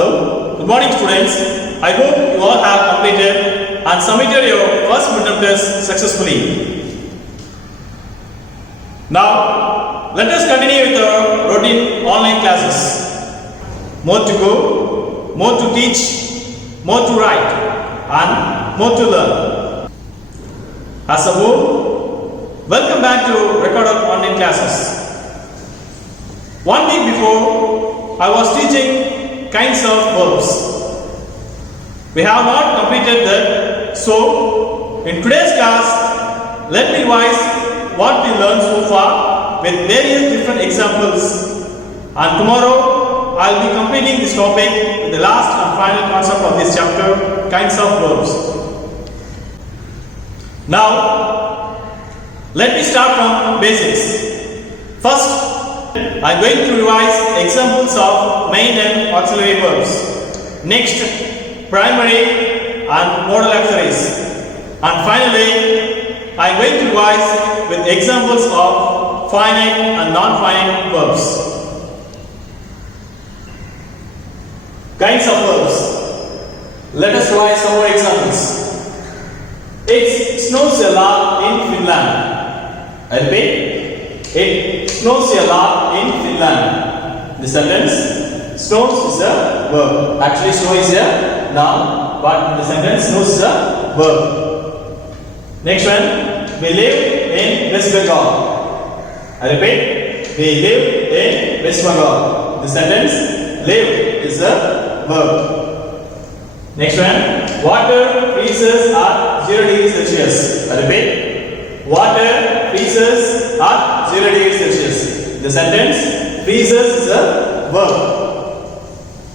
Hello, good morning students. I hope you all have completed and submitted your first midterm test successfully. Now, let us continue with our routine online classes. More to go, more to teach, more to write and more to learn. As a whole, welcome back to recorded online classes. 1 week before, I was teaching kinds of verbs. We have not completed that, so in today's class, let me revise what we learned so far with various different examples, and tomorrow I will be completing this topic with the last and final concept of this chapter, kinds of verbs. Now, let me start from basics. First, I am going to revise examples of main and auxiliary verbs. Next, primary and modal auxiliaries. And finally, I am going to revise with examples of finite and non-finite verbs. Kinds of verbs. Let us revise some more examples. It snows a lot in Finland. I repeat. It snows a lot in Finland. The sentence snows is a verb. Actually, snow is a noun, but in the sentence snows is a verb. Next one, we live in West Bengal. I repeat, we live in West Bengal. The sentence live is a verb. Next one, water freezes at 0 degrees Celsius. I repeat, water freezes at 0 degrees Celsius. The sentence freezes is a verb.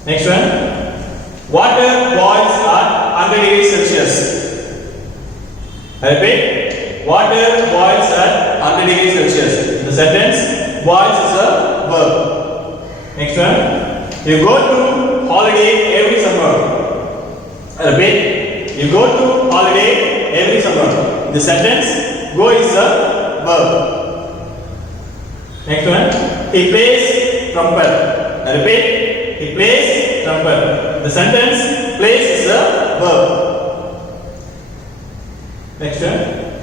Next one, water boils at 100 degrees Celsius. I repeat, water boils at 100 degrees Celsius. The sentence boils is a verb. Next one, you go to holiday every summer. I repeat, you go to holiday every summer. The sentence go is a verb. Next one, he plays trumpet. I repeat, he plays trumpet. The sentence plays is a verb. Next one,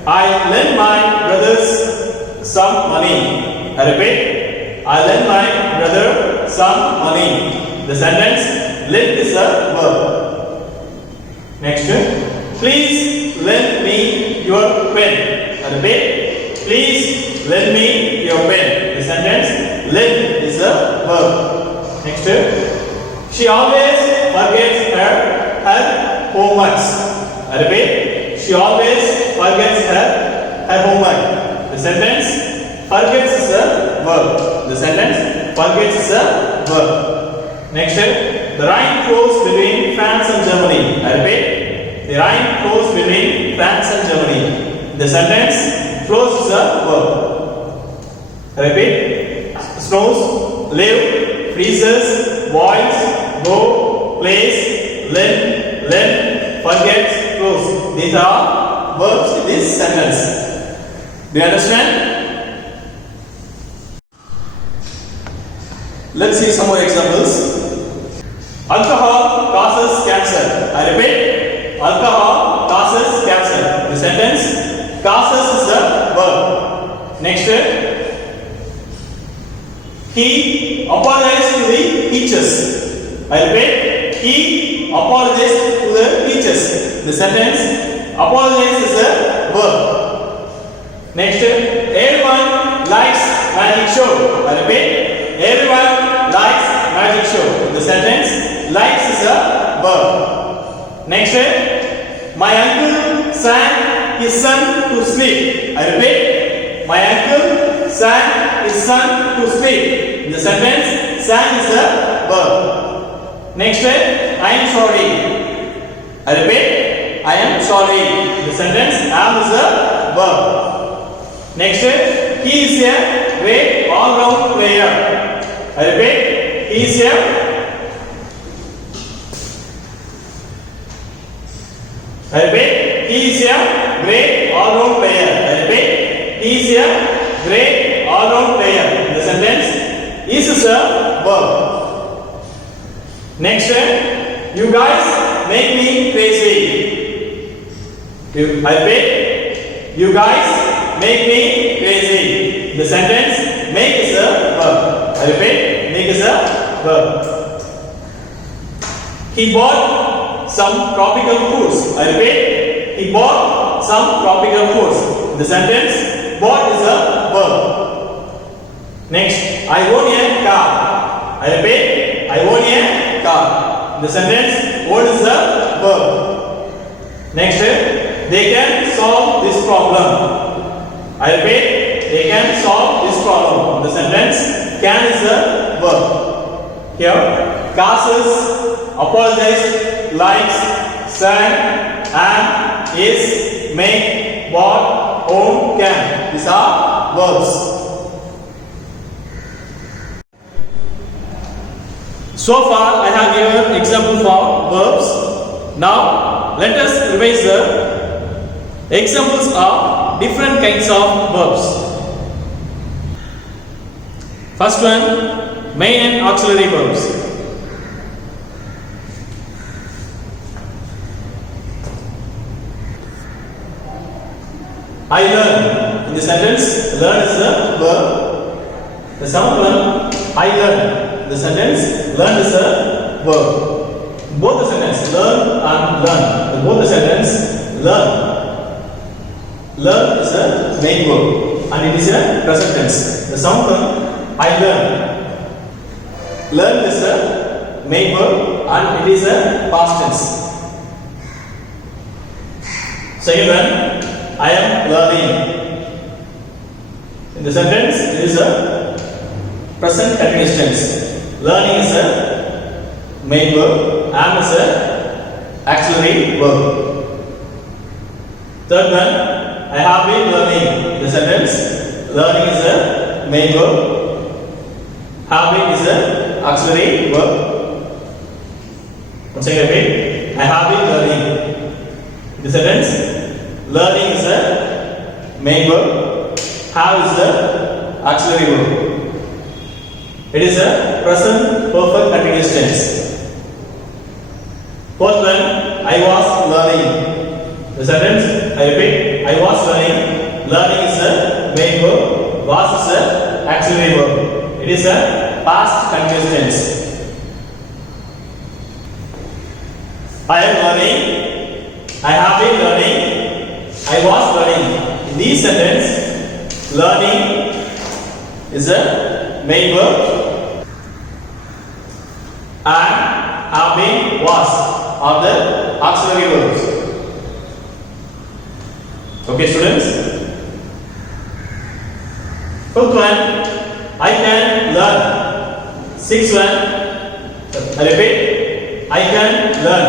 I lend my brothers some money. I repeat, I lend my brother some money. The sentence lend is a verb. Next one, please lend me your pen. I repeat, please lend me your pen. The sentence lend is a verb. Next, she always forgets her homeworks. I repeat, she always forgets her homework. The sentence forgets is a verb. The sentence forgets is a verb. Next, the Rhine flows between France and Germany. I repeat, the Rhine flows between France and Germany. The sentence flows is a verb. Repeat, snows, live, freezes, boils, go, plays, lend, forgets, flows. These are verbs in this sentence. Do you understand? Let's see some more examples. Alcohol causes cancer. I repeat, alcohol causes cancer. The sentence causes is a verb. Next, he apologized to the teachers. I repeat, he apologized to the teachers. The sentence apologize is a verb. Next, everyone likes magic show. I repeat, everyone likes magic show. The sentence likes is a verb. Next, my uncle sang his son to sleep. I repeat, my uncle sang his son to sleep. The sentence sang is a verb. Next, I am sorry. I repeat, I am sorry. The sentence am is a verb. Next, he is a great all-round player. I repeat, he is a great all-round player. I repeat, he is a great all-round player. The sentence is a verb. Next, you guys make me crazy. I repeat, you guys make me crazy. The sentence make is a verb. I repeat, make is a verb. He bought some tropical fruits. I repeat, he bought some tropical fruits. The sentence bought is a verb. Next, I own a car. I repeat, I own a car. The sentence own is a verb. Next, they can solve this problem. I repeat, they can solve this problem. The sentence can is a verb. Here, causes, apologize, likes, sang, and, is, make, bought, own, can. These are verbs. So far, I have given example for verbs. Now, let us revise the examples of different kinds of verbs. First one, main and auxiliary verbs. I learn. In the sentence, learn is a verb. The second one, I learn. The sentence, learn is a verb. Both the sentence, learn and learn. Both the sentence, learn. Learn is a main verb and it is a present tense. The second one, I learn. Learn is a main verb and it is a past tense. Second one, I am learning. In the sentence, it is a present continuous tense. Learning is a main verb, am is a auxiliary verb. Third one, I have been learning. The sentence, learning is a main verb, have been is a auxiliary verb. Once again, repeat, I have been learning. The sentence, learning is a main verb, have is the auxiliary verb. It is a present perfect continuous tense. Fourth one, I was learning. The sentence, I repeat, I was learning. Learning is a main verb, was is a auxiliary verb. It is a past continuous tense. I am learning. I have been learning. I was learning. In this sentence, learning is a main verb and have been, was are the auxiliary verbs. Okay, students. Fifth one, I can learn. Sixth one, I repeat, I can learn.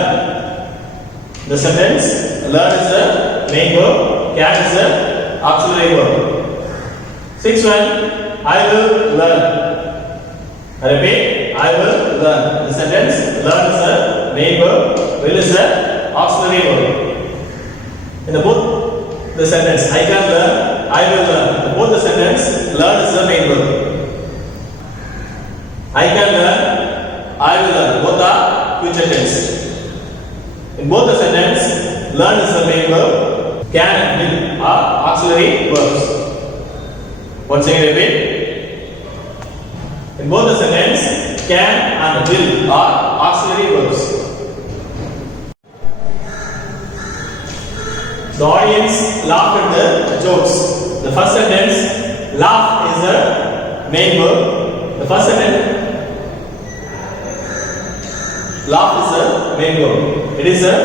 The sentence, learn is a main verb, can is a auxiliary verb. Sixth one, I will learn. I repeat, I will learn. The sentence, learn is a main verb, will is a auxiliary verb. In the both the sentence, I can learn, I will learn. Both the sentence, learn is the main verb. I can learn, I will learn. Both are future tense. In both the sentence, learn is the main verb, can and will are auxiliary verbs. Once again, repeat. In both the sentence, can and will are auxiliary verbs. The audience laughed at the jokes. The first sentence, laugh is the main verb. The first sentence, laugh is the main verb. It is a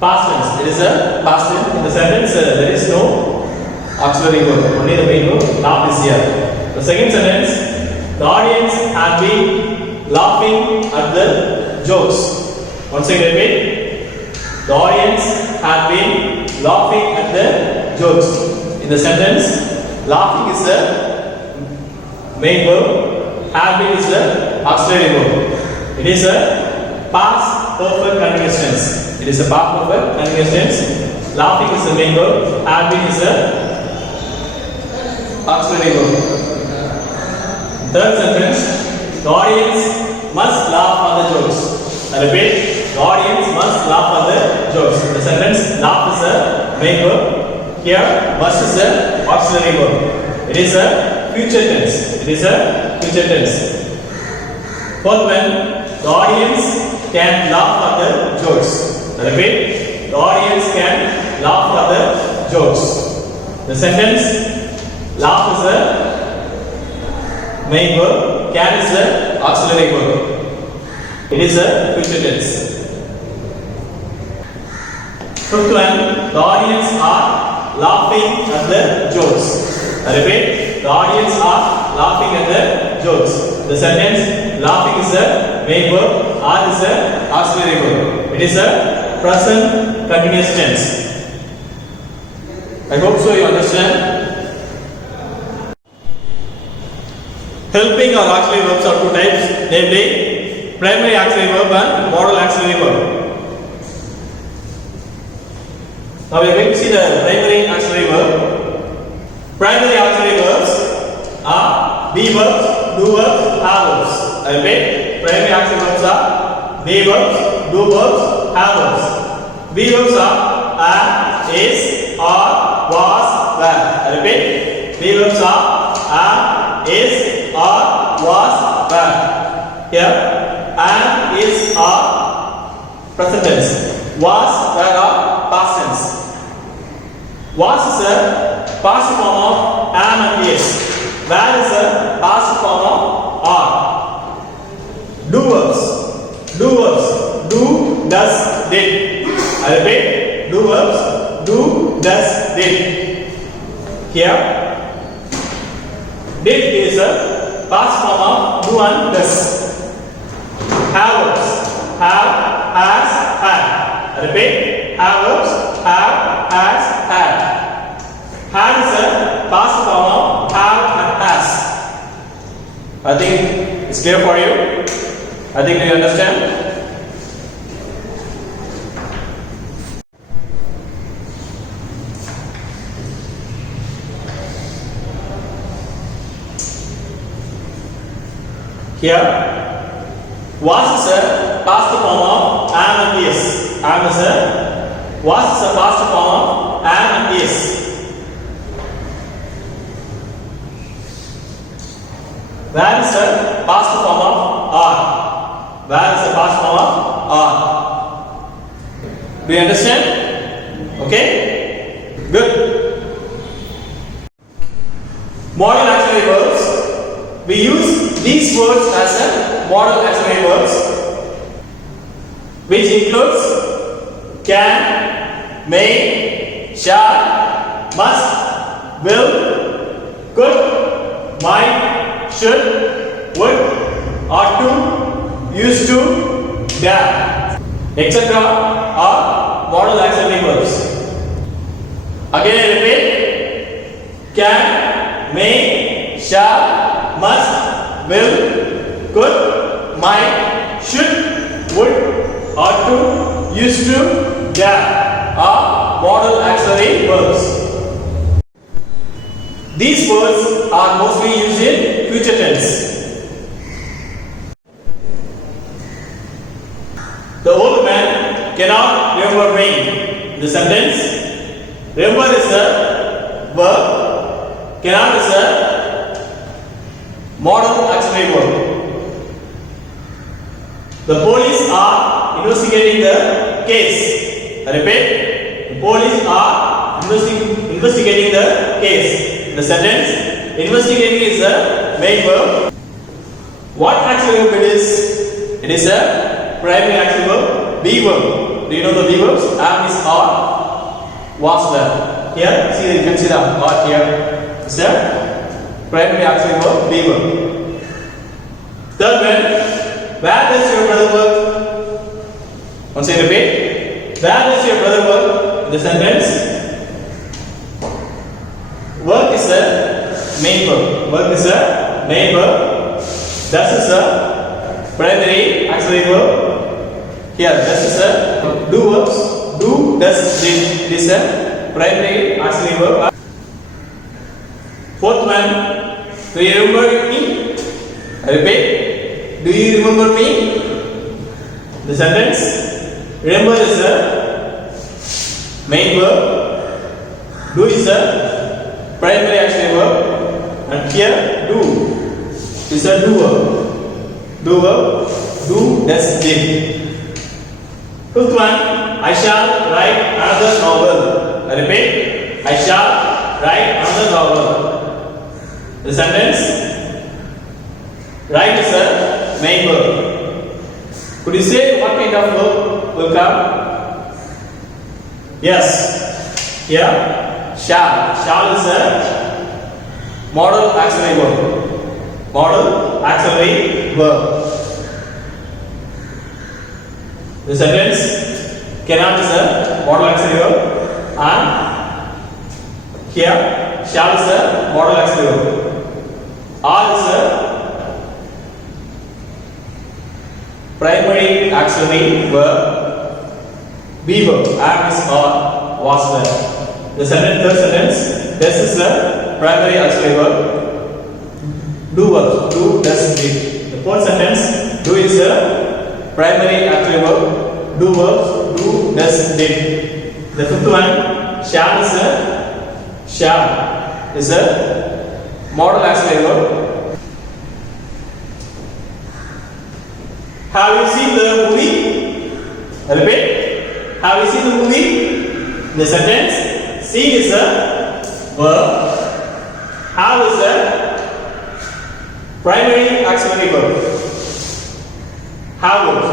past tense. It is a past tense. In the sentence, there is no auxiliary verb. Only the main verb, laugh is here. The second sentence, the audience had been laughing at the jokes. Once again, repeat. The audience had been laughing at the jokes. In the sentence, laughing is the main verb, have been is the auxiliary verb. It is a past perfect continuous tense. It is a past perfect continuous tense. Laughing is the main verb, have been is the auxiliary verb. Third sentence, the audience must laugh at the jokes. I repeat, the audience must laugh at the jokes. The sentence laugh is a main verb. Here, must is a auxiliary verb. It is a future tense. It is a future tense. Fourth one, the audience can laugh at the jokes. I repeat, the audience can laugh at the jokes. The sentence laugh is a main verb, can is a auxiliary verb. It is a future tense. Fifth one, the audience are laughing at the jokes. I repeat, the audience are laughing at the jokes. The sentence laughing is a main verb, are is a auxiliary verb. It is a present continuous tense. I hope so you understand. Helping or auxiliary verbs are two types, namely primary auxiliary verb and modal auxiliary verb. Now we are going to see the primary auxiliary verb. Primary auxiliary verbs are be verbs, do verbs, have verbs. I repeat, primary auxiliary verbs are be verbs, do verbs, have verbs. Be verbs are is, are, was, were. I repeat, be verbs are is, are, was, were. Here, is, are present tense. Was, were are past tense. Was is a past form of am and is. Were is a past form of are. Do verbs. Do verbs. Do, does, did. I repeat. Do verbs. Do, does, did. Here. Did is a past form of do and does. Have verbs. Have, has, had. I repeat. Have verbs. Have, has, had. Had is a past form of have and has. I think it's clear for you. I think you understand. Here, was is a past form of am and is. Am is a was is a past form of am and is. Where is a past form of are. Where is a past form of are. Do you understand? Okay? Good. Modal auxiliary verbs. We use these words as a modal auxiliary verbs, which includes can, may, shall, must, will, could, might, should, would, ought to, used to, dare, etc. are modal auxiliary verbs. Again I repeat, can, may, shall, must, will, could, might, should, would, ought to, used to, dare are modal auxiliary verbs. These words are mostly used in future tense. The old man cannot remember rain. In the sentence, remember is a verb, cannot is a modal auxiliary verb. The police are investigating the case. I repeat, the police are investigating the case. The sentence, investigating is a main verb. What auxiliary verb it is? It is a primary auxiliary verb, be verb. Do you know the be verbs? Am, is, are, was, were. Here, see, you can see the are here. It's a primary auxiliary verb, be verb. Third one, where does your brother work? Once I repeat, where does your brother work? In the sentence, work is a main verb. Work is a main verb. Does is a primary auxiliary verb. Here, does is a do verbs. Do, does, did. It is a primary auxiliary verb. Fourth one, do you remember me? I repeat, Do you remember me? The sentence. Remember is the main verb. Do is the primary auxiliary verb. And here do is a do verb. Do verb. Do, does, did. Fifth one. I shall write another novel. I repeat. I shall write another novel. The sentence. Write is a main verb. Could you say what kind of verb will come? Yes. Here, shall. Shall is a modal auxiliary verb. Modal auxiliary verb. The sentence cannot is a modal auxiliary verb, and here shall is a modal auxiliary verb. Are is a primary auxiliary verb. Be verb. Am is or was there. The sentence, third sentence. This is the primary auxiliary verb. Do verb. Do, does, did. The fourth sentence. Do is the primary auxiliary verb. Do verbs. Do, does, did. The fifth one. Shall is a shall is a modal auxiliary verb. Have you seen the movie? I repeat. Have you seen the movie? The sentence. See is a verb. Have is a primary auxiliary verb. Have verb.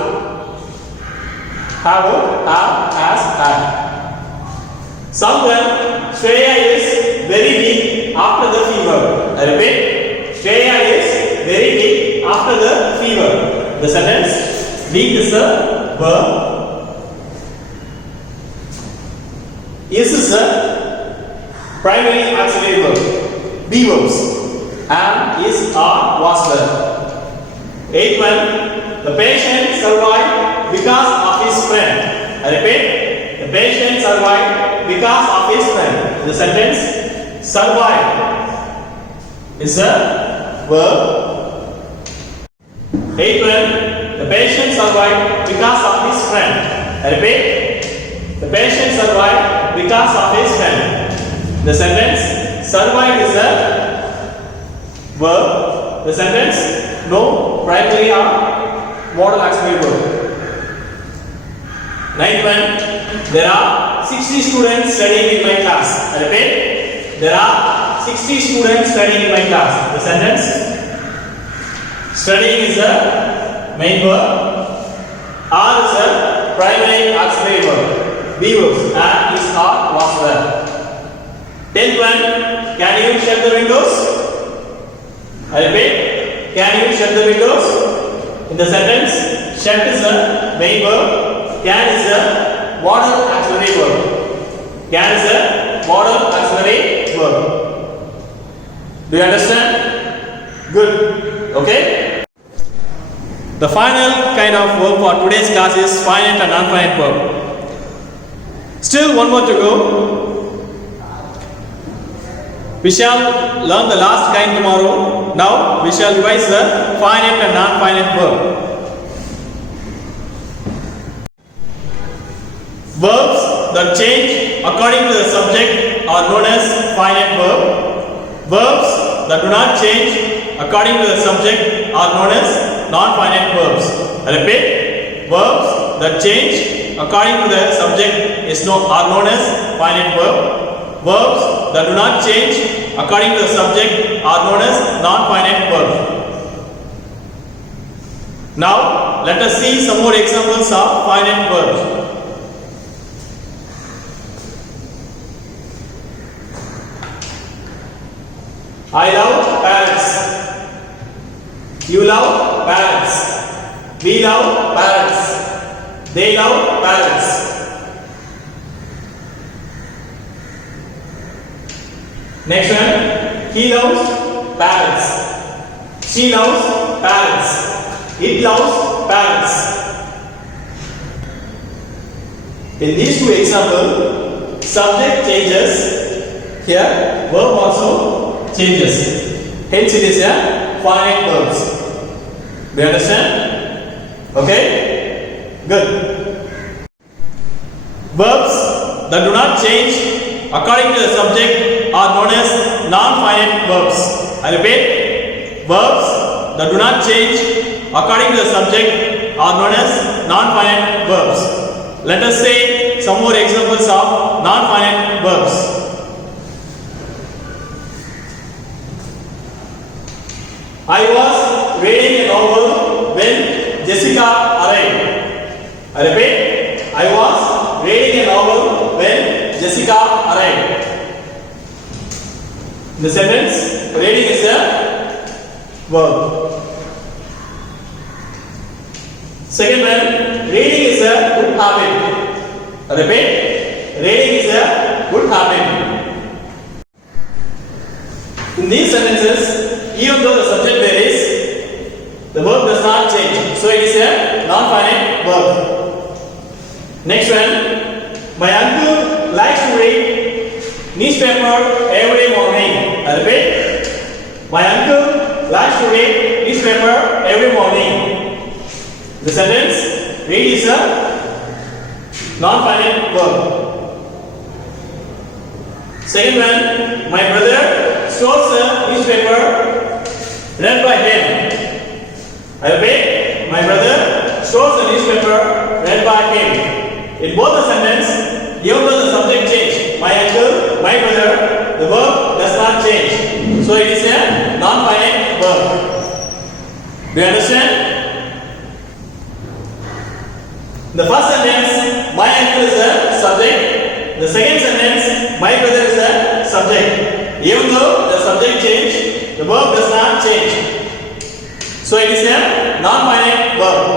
Have verb. Have, has, had. Somewhere Shreya is very weak after the fever. I repeat. Shreya is very weak after the fever. The sentence. Weak is a verb. Is a primary auxiliary verb. Be verbs. Am, is, are, was, were. Eighth one. The patient survived because of his friend. I repeat. The patient survived because of his friend. The sentence. Survive is a verb. Eighth one. The patient survived because of his friend. I repeat. The patient survived because of his friend. The sentence. Survived is a verb. The sentence. No primary or modal auxiliary verb. Ninth one. There are 60 students studying in my class. I repeat. There are 60 students studying in my class. The sentence. Studying is a main verb. Are is a primary auxiliary verb. Be verbs. Am, is, are, was, were. 10th one. Can you shut the windows? I repeat. Can you shut the windows? In the sentence, shut is a main verb. Can is a modal auxiliary verb. Can is a modal auxiliary verb. Do you understand? Good. Okay. The final kind of verb for today's class is finite and non-finite verb. Still one more to go. We shall learn the last kind tomorrow. Now we shall revise the finite and non-finite verb. Verbs that change according to the subject are known as finite verb. Verbs that do not change according to the subject are known as non-finite verbs. I repeat. Verbs that change according to the subject are known as finite verb. Verbs that do not change according to the subject are known as non-finite verbs. Now let us see some more examples of finite verbs. I love parrots. You love parrots. We love parrots. They love parrots. Next one. He loves parrots. She loves parrots. It loves parrots. In these two examples, subject changes. Here, verb also changes. Hence, it is a finite verbs. Do you understand? Okay? Good. Verbs that do not change according to the subject are known as non-finite verbs. I repeat, verbs that do not change according to the subject are known as non-finite verbs. Let us say some more examples of non-finite verbs. I was reading a novel when Jessica arrived. I repeat, I was reading a novel when Jessica arrived. The sentence, reading is a verb. Second one, reading is a good habit. I repeat, reading is a good habit. In these sentences, even though the subject varies, the verb does not change. So it is a non-finite verb. Next one, my uncle likes to read newspaper every morning. I repeat, my uncle likes to read newspaper every morning. The sentence, read is a non-finite verb. Second one, my brother stores a newspaper read by him. I repeat, my brother stores a newspaper read by him. In both the sentence, even though the subject change, my uncle, my brother, the verb does not change. So it is a non-finite verb. Do you understand? The first sentence, my uncle is the subject. The second sentence, my brother is the subject. Even though the subject change, the verb does not change. So it is a non-finite verb.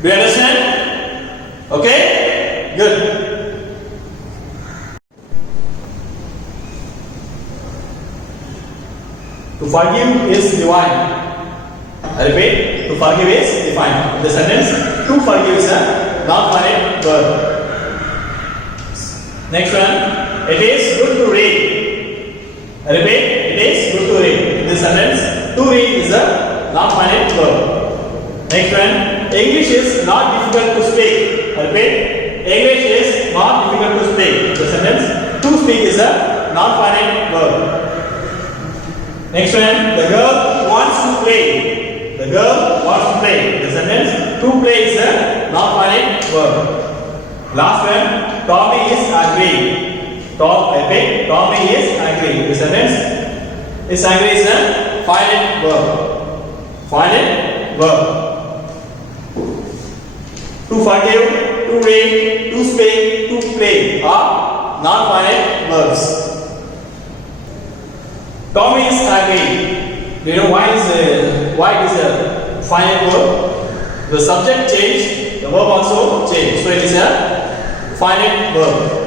Do you understand? Okay? Good. To forgive is divine. I repeat, to forgive is divine. The sentence, to forgive is a non-finite verb. Next one, it is good to read. I repeat, it is good to read. In this sentence, to read is a non-finite verb. Next one, English is not difficult to speak. I repeat, English is not difficult to speak. The sentence, to speak is a non-finite verb. Next one, the girl wants to play. The girl wants to play. The sentence, to play is a non-finite verb. Last one, Tommy is angry. Tommy is angry. The sentence is angry is a finite verb. Finite verb. To forgive, to read, to speak, to play are non-finite verbs. Tommy is angry. Do you know why it is a finite verb? The subject changed, the verb also changed. So it is a finite verb.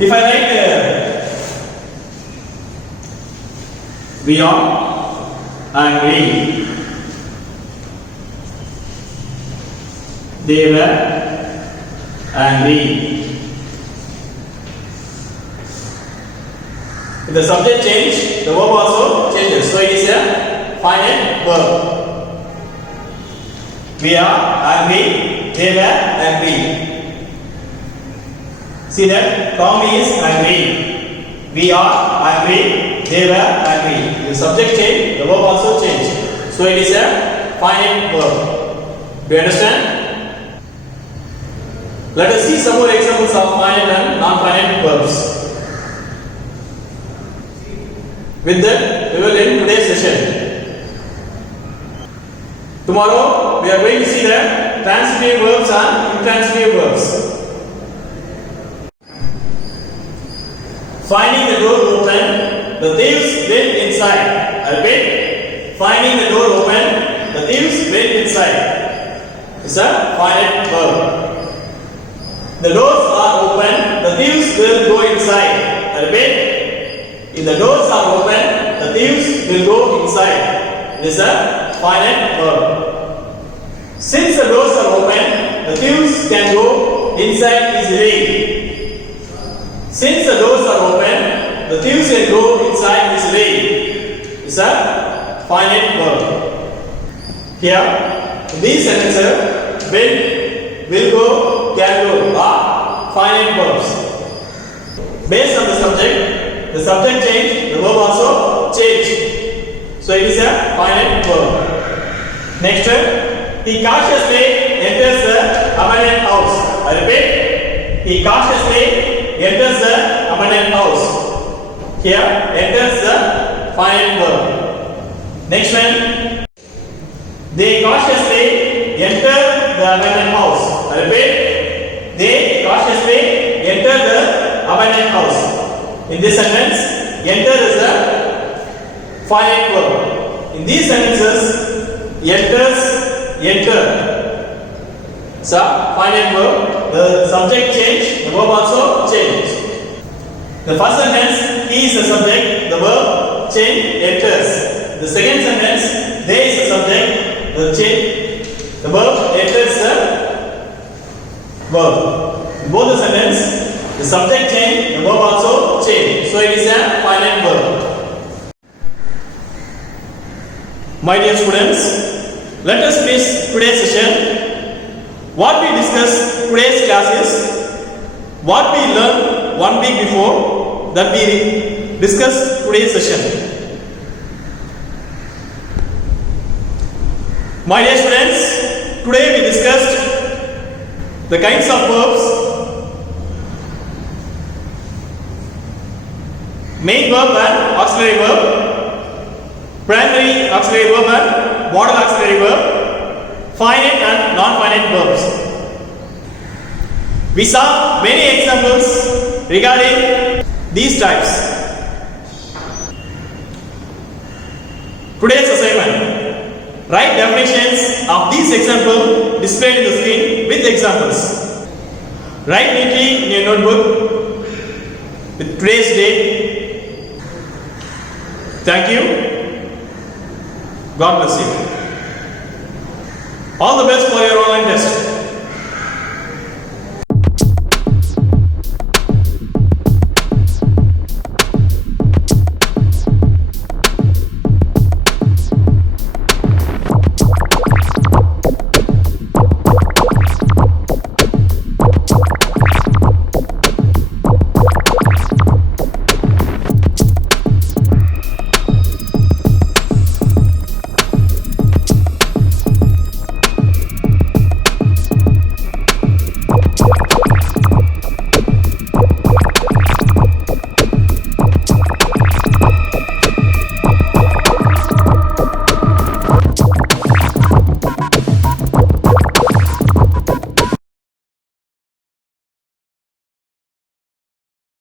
If I write we are angry, they were angry. If the subject change, the verb also changes. So it is a finite verb. We are angry, they were angry. See that Tommy is angry. We are angry, they were angry. The subject change, the verb also change. So it is a finite verb. Do you understand? Let us see some more examples of finite and non-finite verbs. With that, we will end today's session. Tomorrow, we are going to see the transitive verbs and intransitive verbs. Finding the door open, the thieves went inside. I repeat, finding the door open, the thieves went inside. It's a finite verb. The doors are open, the thieves will go inside. I repeat, if the doors are open, the thieves will go inside. It is a finite verb. Since the doors are open, the thieves can go inside easily. Since the doors are open, the thieves can go inside easily. It's a finite verb. Here, these sentences will go, can go are finite verbs. Based on the subject change, the verb also change. So it is a finite verb. Next, he cautiously enters the abandoned house. I repeat, he cautiously enters the abandoned house. Here, enters the finite verb. Next one, they cautiously enter the abandoned house. I repeat, they cautiously enter the abandoned house. In this sentence, enter is a finite verb. In these sentences, enter. So, finite verb, the subject change, the verb also change. The first sentence, he is the subject, the verb change, enters. The second sentence, they is the subject, the verb enters the verb. In both the sentence, the subject change, the verb also change. So, it is a finite verb. My dear students, let us finish today's session. What we discussed today's class is what we learned 1 week before that we discussed today's session. My dear students, today we discussed the kinds of verbs, main verb and auxiliary verb, primary auxiliary verb and modal auxiliary verb, finite and non-finite verbs. We saw many examples regarding these types. Today's assignment, write definitions of these examples displayed in the screen with examples. Write neatly in your notebook with today's date. Thank you. God bless you. All the best for your